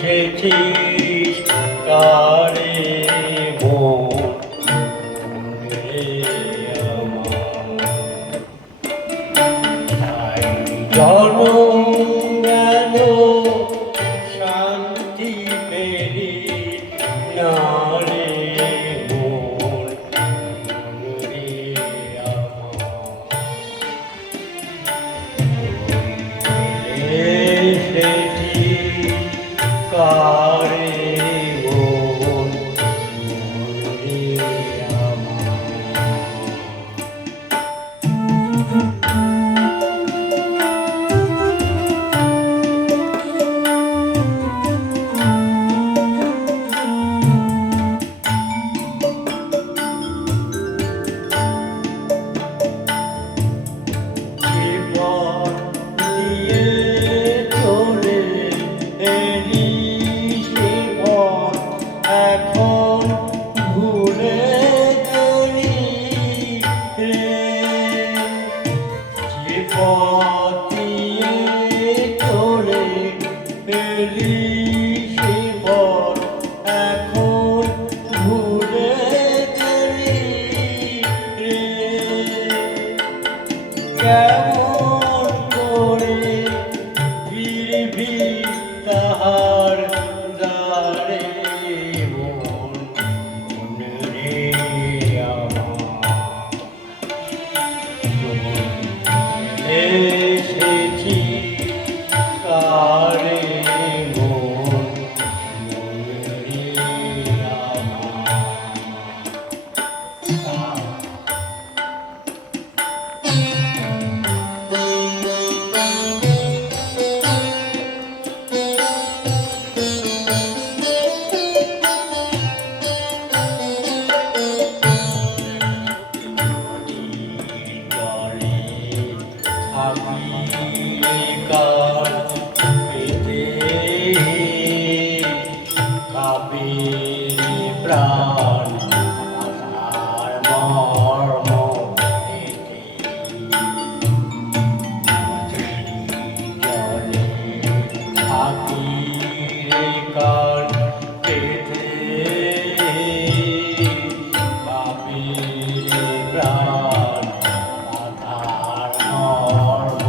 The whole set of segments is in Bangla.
এসেছিস কারে মন রে আমার, তাই জনম গেল শান্তি পেলি না রে মন রে আমার। এসেছিস কারে মন রে আমার। জীবন দিয়ে চলে এলি জীবন এখন ভুলে গেলি রে। জীবন দিয়ে চলে এলি জীবন এখন ভুলে গেলি রে। কেমন করে ফিরবি তাহার দ্বারে মন রে আমার। এসেছি কারে মন রে আমার। প্রাণ আর মর্ম জলে থাকি কার পেতে কাবির প্রাণ আধার মর্ম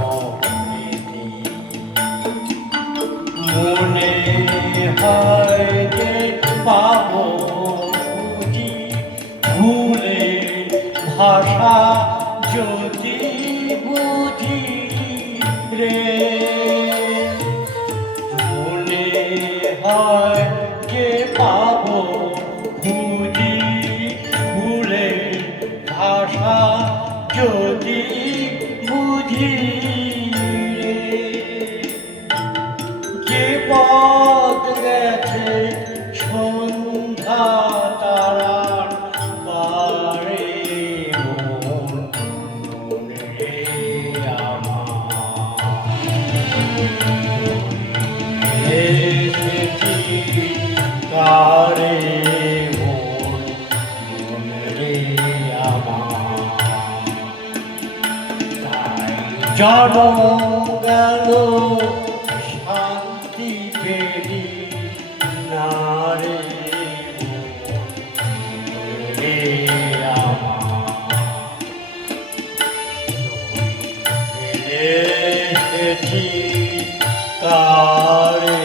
মনে হয় যে পাবো বুঝি ভুলে ভাষা যদি বুঝি রে। মনে হয় যে পাবো বুঝি ভুলে ভাষা যদি বুঝি রে। যে পথ গেছে সন্ধ্যা তারার পারে মন রে আমার। এসেছি কারে মন রে আমার। তাই জনম গেল শান্তি পেলি না রে মন রে আমার। এসেছি কারে